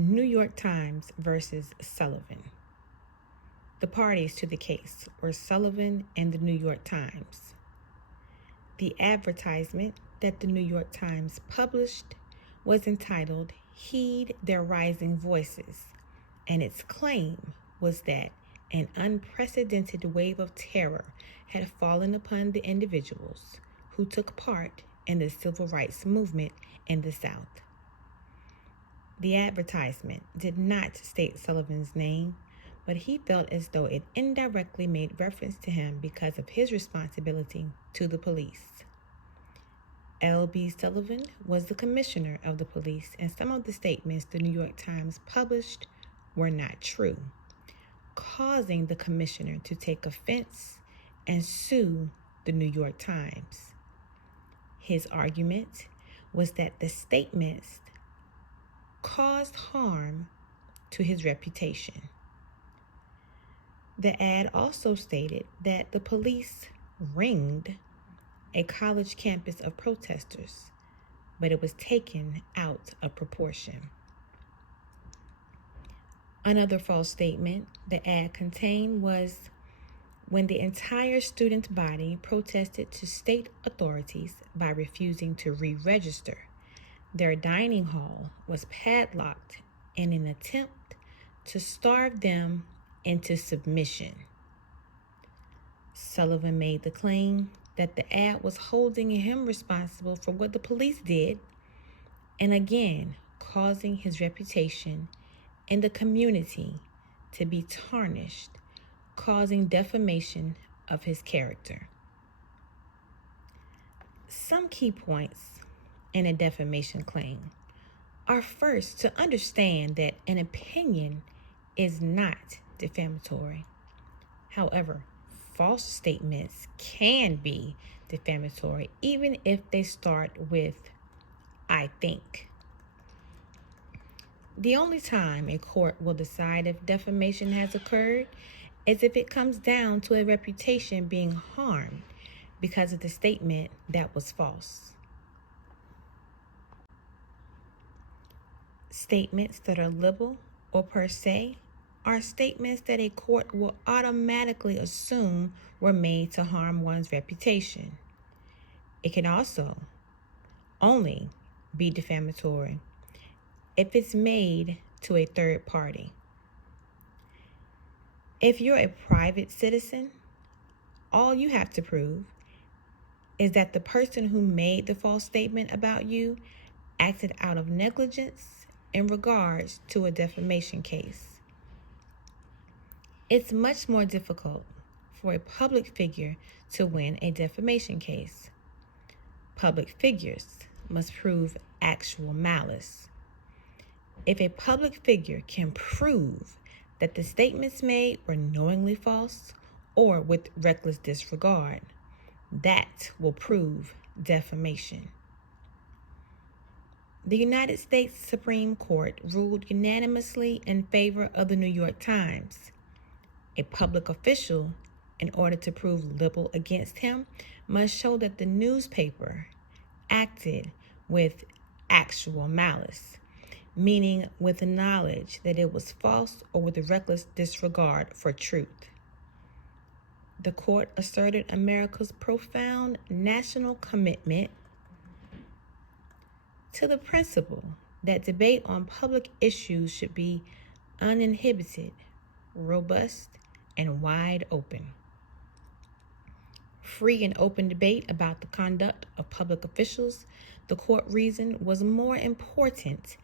New York Times versus Sullivan. The parties to the case were Sullivan and the New York Times. The advertisement that the New York Times published was entitled "Heed Their Rising Voices," and its claim was that an unprecedented wave of terror had fallen upon the individuals who took part in the civil rights movement in the South. The advertisement did not state Sullivan's name, but he felt as though it indirectly made reference to him because of his responsibility to the police. L.B. Sullivan was the commissioner of the police, and some of the statements the New York Times published were not true, causing the commissioner to take offense and sue the New York Times. His argument was that the statements caused harm to his reputation. The ad also stated that the police ringed a college campus of protesters, but it was taken out of proportion. Another false statement the ad contained was when the entire student body protested to state authorities by refusing to re-register, their dining hall was padlocked in an attempt to starve them into submission. Sullivan made the claim that the ad was holding him responsible for what the police did, and again causing his reputation in the community to be tarnished, causing defamation of his character. Some key points in a defamation claim are first to understand that an opinion is not defamatory. However, false statements can be defamatory even if they start with "I think." The only time a court will decide if defamation has occurred is if it comes down to a reputation being harmed because of the statement that was false. Statements that are libel or per se are statements that a court will automatically assume were made to harm one's reputation. It can also only be defamatory if it's made to a third party. If you're a private citizen, all you have to prove is that the person who made the false statement about you acted out of negligence in regards to a defamation case. It's much more difficult for a public figure to win a defamation case. Public figures must prove actual malice. If a public figure can prove that the statements made were knowingly false or with reckless disregard, that will prove defamation. The United States Supreme Court ruled unanimously in favor of the New York Times. A public official, in order to prove libel against him, must show that the newspaper acted with actual malice, meaning with knowledge that it was false or with a reckless disregard for truth. The court asserted America's profound national commitment to the principle that debate on public issues should be uninhibited, robust, and wide open. Free and open debate about the conduct of public officials, the court reasoned, was more important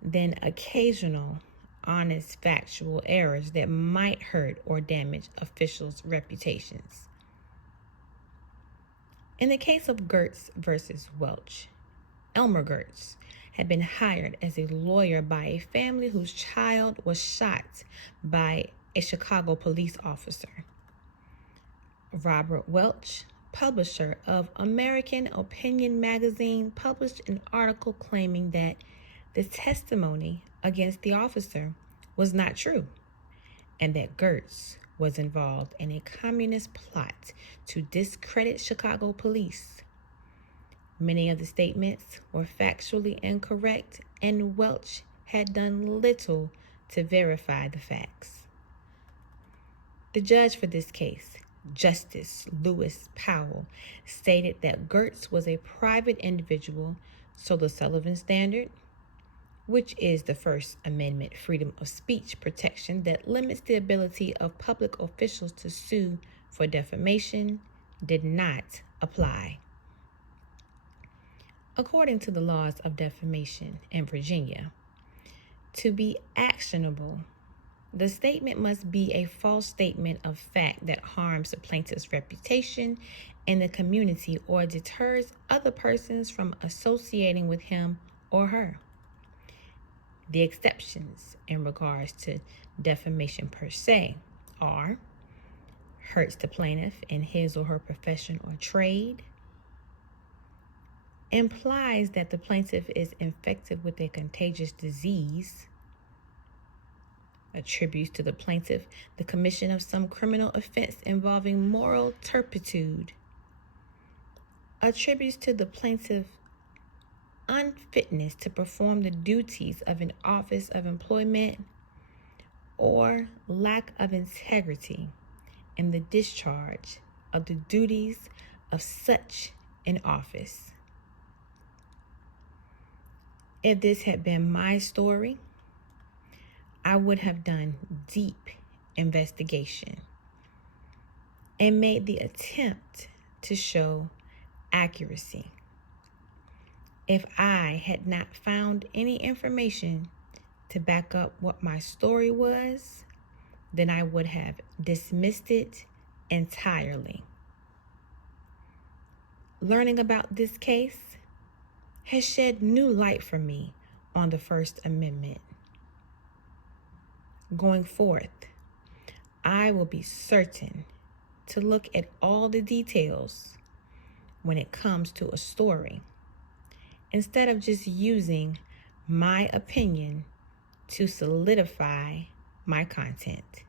than occasional honest factual errors that might hurt or damage officials' reputations. In the case of Gertz versus Welch, Elmer Gertz had been hired as a lawyer by a family whose child was shot by a Chicago police officer. Robert Welch, publisher of American Opinion magazine, published an article claiming that the testimony against the officer was not true, and that Gertz was involved in a communist plot to discredit Chicago police. Many of the statements were factually incorrect, and Welch had done little to verify the facts. The judge for this case, Justice Lewis Powell, stated that Gertz was a private individual, so the Sullivan Standard, which is the First Amendment freedom of speech protection that limits the ability of public officials to sue for defamation, did not apply. According to the laws of defamation in Virginia, to be actionable, the statement must be a false statement of fact that harms the plaintiff's reputation in the community or deters other persons from associating with him or her. The exceptions in regards to defamation per se are hurts the plaintiff in his or her profession or trade, implies that the plaintiff is infected with a contagious disease, attributes to the plaintiff the commission of some criminal offense involving moral turpitude, attributes to the plaintiff unfitness to perform the duties of an office of employment, or lack of integrity in the discharge of the duties of such an office. If this had been my story, I would have done deep investigation and made the attempt to show accuracy. If I had not found any information to back up what my story was, then I would have dismissed it entirely. Learning about this case has shed new light for me on the First Amendment. Going forth, I will be certain to look at all the details when it comes to a story, instead of just using my opinion to solidify my content.